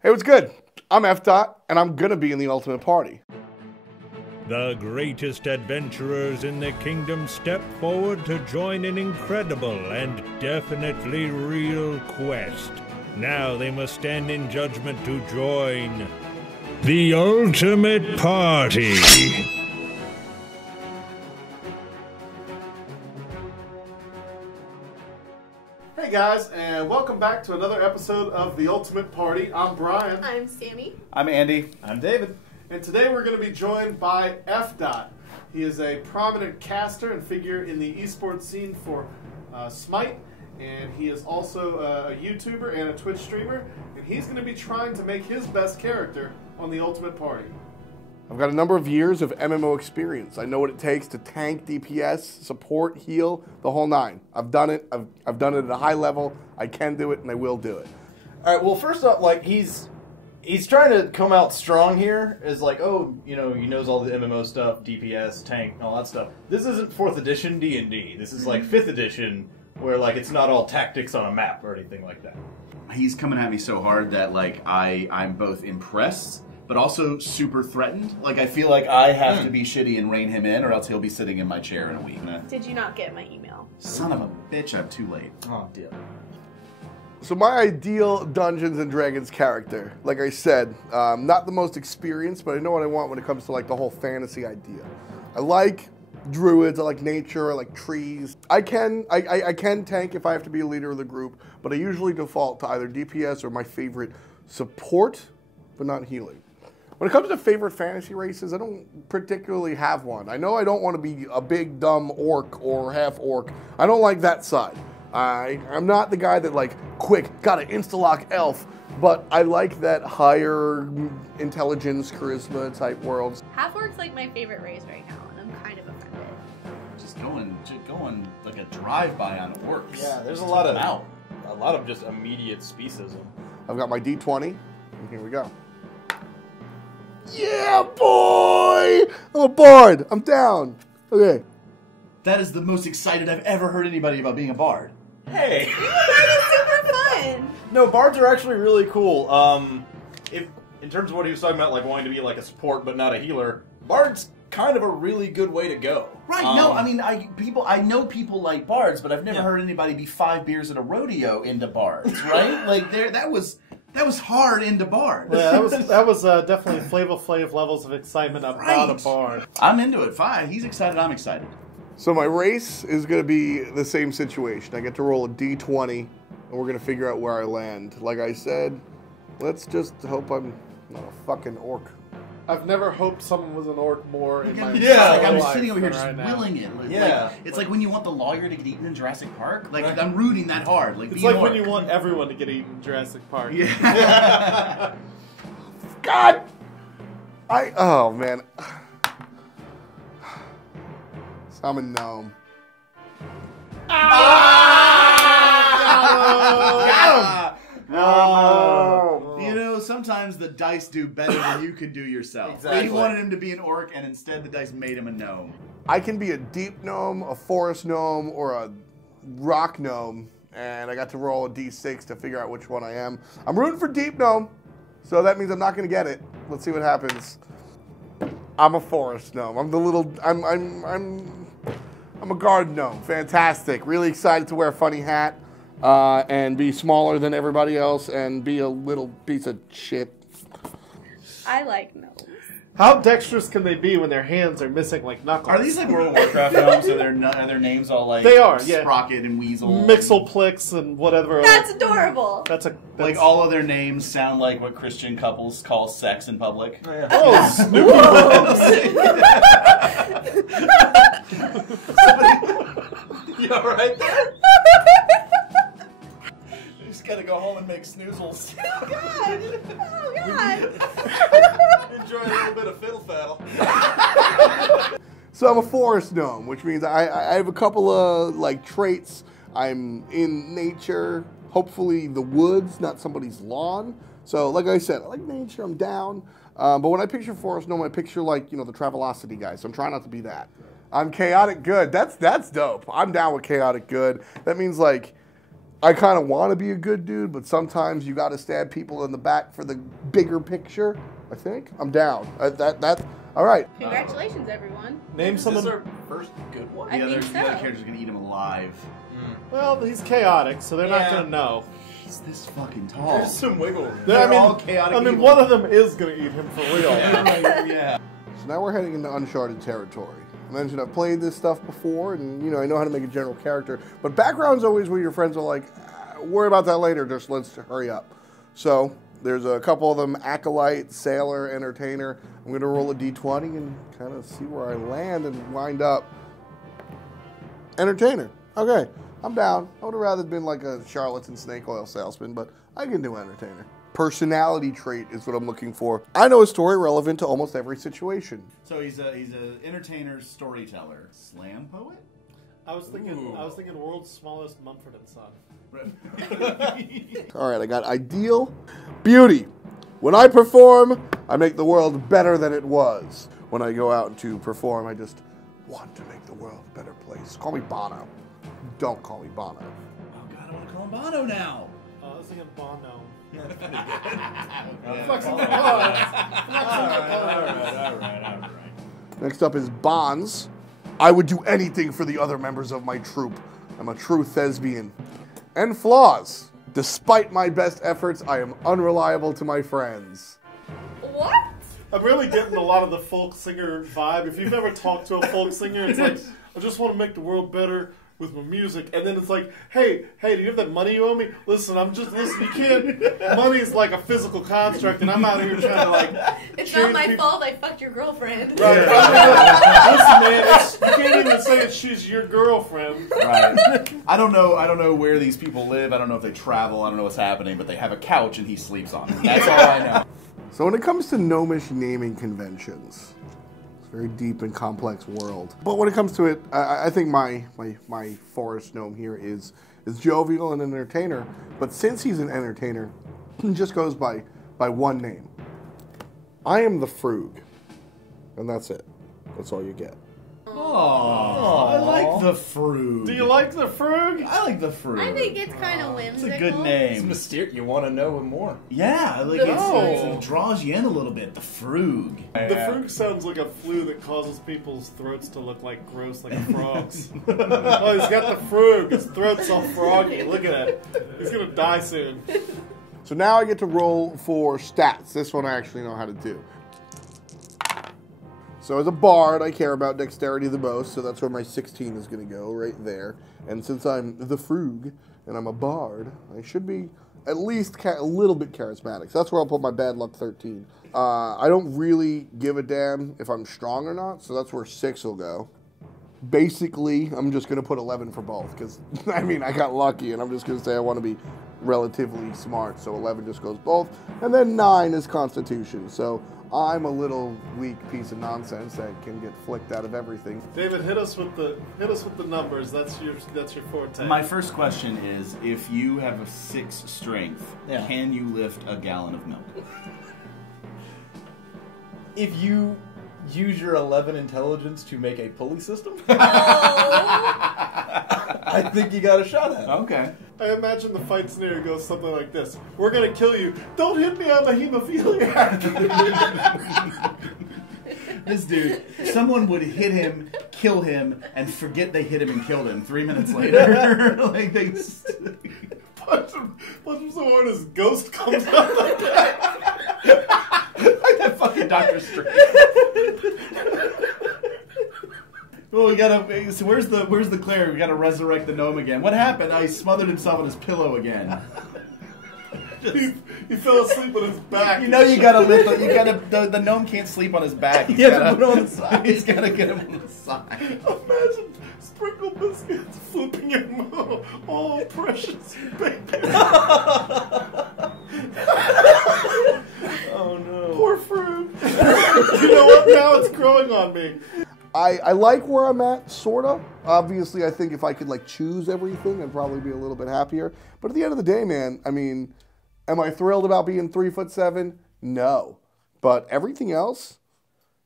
Hey, what's good? I'm F. Dot, and I'm gonna be in the Ultimate Party. The greatest adventurers in the kingdom step forward to join an incredible and definitely real quest. Now they must stand in judgment to join the Ultimate Party. Hey guys, and welcome back to another episode of the Ultimate Party. I'm Brian. I'm Sammy. I'm Andy. I'm David. And today we're going to be joined by F. Dot. He is a prominent caster and figure in the esports scene for Smite, and he is also a YouTuber and a Twitch streamer, and he's going to be trying to make his best character on the Ultimate Party. I've got a number of years of MMO experience. I know what it takes to tank, DPS, support, heal, the whole nine. I've done it. I've done it at a high level. I can do it, and I will do it. All right. Well, first off, like he's trying to come out strong here. Is like, oh, you know, he knows all the MMO stuff, DPS, tank, all that stuff. This isn't 4th edition D&D. This is like 5th edition, where like it's not all tactics on a map or anything like that. He's coming at me so hard that like I'm both impressed but also super threatened. Like, I feel like I have to be shitty and rein him in, or else he'll be sitting in my chair in a week. Did you not get my email? Son of a bitch, I'm too late. Oh, dear. So my ideal Dungeons & Dragons character, like I said, not the most experienced, but I know what I want when it comes to like the whole fantasy idea. I like druids, I like nature, I like trees. I can tank if I have to be a leader of the group, but I usually default to either DPS or my favorite support, but not healing. When it comes to favorite fantasy races, I don't particularly have one. I know I don't want to be a big, dumb orc or half-orc. I don't like that side. I'm not the guy that, like, quick, gotta insta-lock elf, but I like that higher intelligence, charisma type worlds. Half-orc's like my favorite race right now, and I'm kind of offended. Just going like a drive-by on orcs. Yeah, there's a lot of just immediate speciesism. I've got my D20, and here we go. Yeah, boy! I'm a bard. I'm down. Okay. That is the most excited I've ever heard anybody about being a bard. Hey! Super fun! No, bards are actually really cool. If in terms of what he was talking about, like wanting to be like a support but not a healer, bard's kind of a really good way to go. Right, no, I mean, I know people like bards, but I've never heard anybody be 5 beers at a rodeo into bards, right? Like, that was hard into bards. Yeah, that was definitely Flavor Flav levels of excitement about a bard. I'm into it. Fine. He's excited. I'm excited. So my race is going to be the same situation. I get to roll a D20, and we're going to figure out where I land. Like I said, let's just hope I'm not a fucking orc. I've never hoped someone was an orc more in my life. Like I'm sitting over here just willing it. Like, it's like when you want the lawyer to get eaten in Jurassic Park. Like, I'm rooting that hard. Like, it's like when you want everyone to get eaten in Jurassic Park. Yeah. God! Oh, man. I'm a gnome. Got him! Oh. You know, sometimes the dice do better than you could do yourself. Exactly. You wanted him to be an orc, and instead the dice made him a gnome. I can be a deep gnome, a forest gnome, or a rock gnome, and I got to roll a d6 to figure out which one I am. I'm rooting for deep gnome, so that means I'm not going to get it. Let's see what happens. I'm a forest gnome. I'm the little. I'm a guard gnome. Fantastic. Really excited to wear a funny hat and be smaller than everybody else and be a little piece of shit. I like gnomes. How dexterous can they be when their hands are missing like knuckles? Are these like World of Warcraft gnomes? Are their names all like they are, yeah. Sprocket and Weasel? Mixelplix and whatever. That's adorable. That's like all of their names sound like what Christian couples call sex in public. Oh, Snoopy! You alright there? You just gotta go home and make snoozles. Oh God! Oh God! Enjoy a little bit of fiddle faddle. So I'm a forest gnome, which means I have a couple of like traits. I'm in nature, hopefully the woods, not somebody's lawn. So like I said, I like nature, I'm down. But when I picture forest gnome, I picture like, you know, the Travelocity guy. So I'm trying not to be that. I'm chaotic good. That's dope. I'm down with chaotic good. That means like I kind of want to be a good dude, but sometimes you got to stab people in the back for the bigger picture. I think I'm down. All right. Congratulations, everyone. Name Is some this of our first good one? I think The other so. character's gonna eat him alive. Well, he's chaotic, so they're not Yeah. going to know. He's this fucking tall. There's some wiggle room. They're all chaotic I mean, evil. one of them is going to eat him for real. Yeah. So now we're heading into uncharted territory. I mentioned I've played this stuff before, and I know how to make a general character. But background's always where your friends are like, worry about that later. Just let's hurry up. So there's a couple of them: acolyte, sailor, entertainer. I'm going to roll a d20 and kind of see where I land and wind up. Entertainer. Okay, I'm down. I would have rather been like a charlatan snake oil salesman, but I can do entertainer. Personality trait is what I'm looking for. I know a story relevant to almost every situation. So he's a entertainer, storyteller, slam poet. I was thinking world's smallest Mumford and Son. All right, I got ideal, beauty. When I perform, I make the world better than it was. When I go out to perform, I just want to make the world a better place. Call me Bono. Don't call me Bono. Oh God, I want to call him Bono now. I was thinking Bono. All right. Next up is bonds. I would do anything for the other members of my troupe. I'm a true thespian. And flaws. Despite my best efforts, I am unreliable to my friends. What? I'm really getting a lot of the folk singer vibe. If you've ever talked to a folk singer, it's like, I just want to make the world better with my music. And then it's like, hey, do you have that money you owe me? Listen, you can't, money's like a physical construct, and I'm out here trying to like... It's not my fault I fucked your girlfriend. Right. Listen, man, you can't even say she's your girlfriend. Right. I don't know where these people live. I don't know if they travel. I don't know what's happening, but they have a couch and he sleeps on it. That's all I know. So when it comes to gnomish naming conventions, it's a very deep and complex world. But when it comes to it, I think my forest gnome here is jovial and an entertainer. But since he's an entertainer, he just goes by one name. I am the Frug, and that's it. That's all you get. Oh, I like the Frug. Do you like the Frug? I like the Frug. I think it's kind of It's whimsical. a good It's name. mysterious. You want to know more? Yeah, like it draws you in a little bit. The Frug. The Frug sounds like a flu that causes people's throats to look like gross, like a frog's. Oh, he's got the Frug. His throat's all froggy. Look at it. He's gonna die soon. So now I get to roll for stats. This one I actually know how to do. So as a bard, I care about dexterity the most, so that's where my 16 is going to go, right there. And since I'm the Frug, and I'm a bard, I should be at least a little bit charismatic. So that's where I'll put my bad luck 13. I don't really give a damn if I'm strong or not, so that's where 6 will go. Basically, I'm just going to put 11 for both, because, I mean, I got lucky, and I'm just going to say I want to be relatively smart, so 11 just goes both. And then 9 is Constitution, so I'm a little weak piece of nonsense that can get flicked out of everything. David, hit us with the numbers. That's your forte. My first question is, if you have a 6 strength, Yeah. can you lift a gallon of milk? If you use your 11 intelligence to make a pulley system, Oh. I think you got a shot at it. Okay. I imagine the fight scenario goes something like this: we're gonna kill you. Don't hit me, I'm a hemophiliac. This dude, someone would hit him, kill him, and forget they hit him and killed him 3 minutes later. Like they just... punch him so hard his ghost comes out like that. like that fucking Dr. Strange. Well, we gotta. So where's the cleric? We gotta resurrect the gnome again. What happened? I smothered himself on his pillow again. He fell asleep on his back. You know you gotta lift. The gnome can't sleep on his back. You have to put it on the side. He's gotta get him on the side. Imagine Sprinkle Biscuits flipping him all precious bacon. Oh no. Poor fruit. You know what? Now it's growing on me. I like where I'm at, sorta. Obviously, I think if I could like choose everything, I'd probably be a little bit happier. But at the end of the day, man, I mean, am I thrilled about being 3'7"? No. But everything else,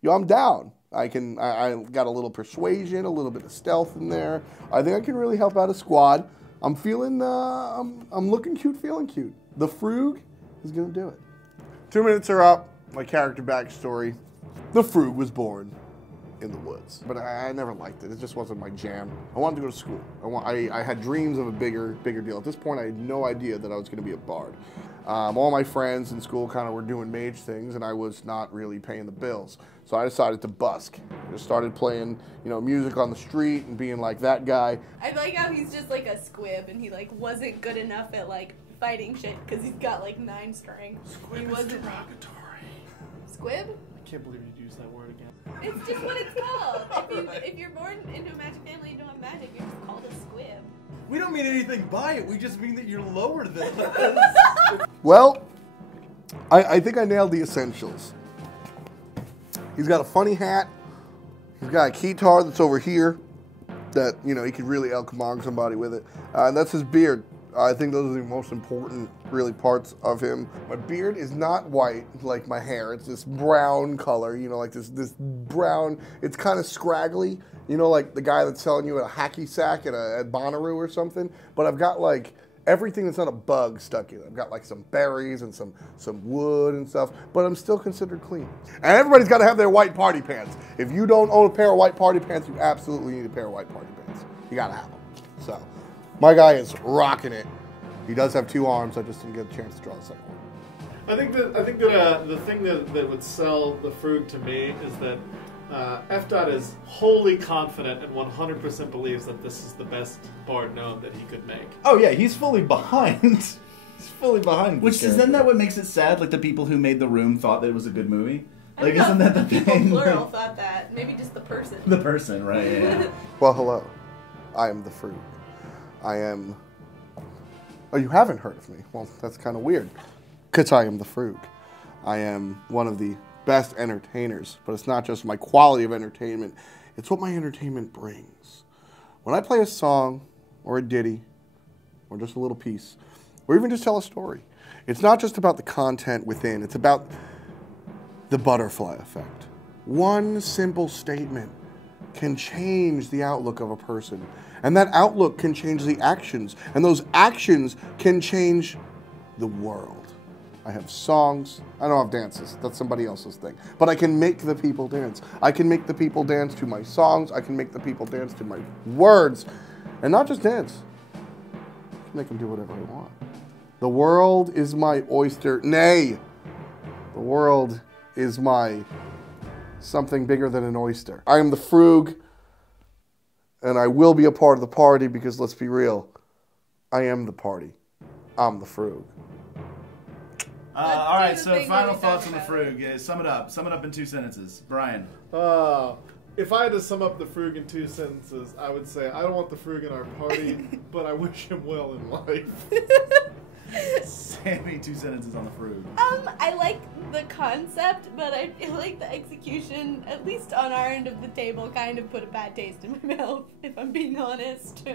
I'm down. I got a little persuasion, a little bit of stealth in there. I think I can really help out a squad. I'm feeling, I'm looking cute, feeling cute. The Frug is gonna do it. 2 minutes are up. My character backstory. The Frug was born in the woods, but I never liked it. It just wasn't my jam. I wanted to go to school. I had dreams of a bigger deal. At this point, I had no idea that I was gonna be a bard. All my friends in school kind of were doing mage things, and I was not really paying the bills. So I decided to busk. I just started playing, music on the street and being like that guy. I like how he's just like a squib, and he like wasn't good enough at like fighting shit because he's got like 9 strength. Squib he is wasn't derogatory. Squib? I can't believe you used that word again. It's just what it's called. If you're born into a magic family and don't have magic, you're just called a squib. We don't mean anything by it. We just mean that you're lower than us. Well, I think I nailed the essentials. He's got a funny hat. He's got a keytar that's over here that, he could really elkamong somebody with it. And that's his beard. I think those are the most important, really, parts of him. My beard is not white like my hair. It's this brown color, like this brown, it's kind of scraggly, like the guy that's selling you a hacky sack at Bonnaroo or something. But I've got like everything that's not a bug stuck in it. I've got like some berries and some wood and stuff, but I'm still considered clean. And everybody's got to have their white party pants. If you don't own a pair of white party pants, you absolutely need a pair of white party pants. You got to have them. So, my guy is rocking it. He does have 2 arms. I just didn't get a chance to draw the second one. I think that the thing that would sell the Frug to me is that F. is wholly confident and 100% believes that this is the best bard known that he could make. Oh yeah, he's fully behind. He's fully behind. Which isn't that what makes it sad? Like the people who made The Room thought that it was a good movie. Like, I don't know isn't that the if people thing? plural thought that. Maybe just the person. The person, right? Yeah. Well, hello. I am the Frug. I am... Oh, you haven't heard of me? Well, that's kind of weird. Because I am the Frug. I am one of the best entertainers, but it's not just my quality of entertainment, it's what my entertainment brings. When I play a song, or a ditty, or just a little piece, or even just tell a story, it's not just about the content within, it's about the butterfly effect. One simple statement can change the outlook of a person, and that outlook can change the actions, and those actions can change the world. I have songs. I don't have dances. That's somebody else's thing. But I can make the people dance. I can make the people dance to my songs. I can make the people dance to my words. And not just dance. I can make them do whatever I want. The world is my oyster. Nay, the world is my something bigger than an oyster. I am the Frug, and I will be a part of the party because, let's be real, I am the party. I'm the Frug. All right, do the so thing final that we thoughts talked on the about. Frug. Yeah, sum it up. Sum it up in 2 sentences. Brian. If I had to sum up the Frug in 2 sentences, I would say I don't want the Frug in our party, but I wish him well in life. Sammy, 2 sentences on the Frug. I like the concept, but I feel like the execution, at least on our end of the table, kind of put a bad taste in my mouth, if I'm being honest.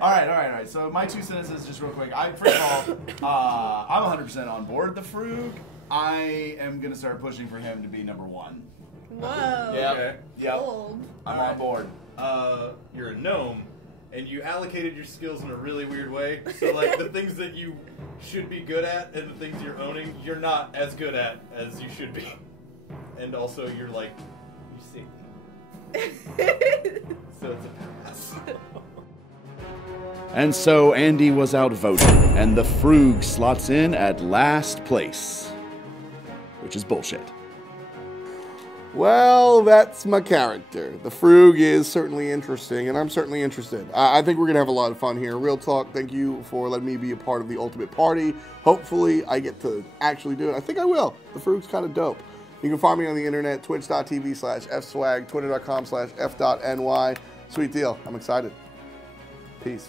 All right. So my 2 sentences, just real quick. First of all, I'm 100% on board the Frug. I am going to start pushing for him to be number 1. Whoa. Okay. Yep. Bold. I'm on board. You're a gnome, and you allocated your skills in a really weird way. So, like, the things that you should be good at and the things you're owning, you're not as good at as you should be. And also, you're like, you see. So it's a pass. And so Andy was outvoted, and the Frug slots in at last place. Which is bullshit. Well, that's my character. The Frug is certainly interesting, and I'm certainly interested. I think we're going to have a lot of fun here. Real talk, thank you for letting me be a part of the ultimate party. Hopefully, I get to actually do it. I think I will. The Frug's kind of dope. You can find me on the internet, twitch.tv/fswag, twitter.com/f.ny. Sweet deal. I'm excited. Peace.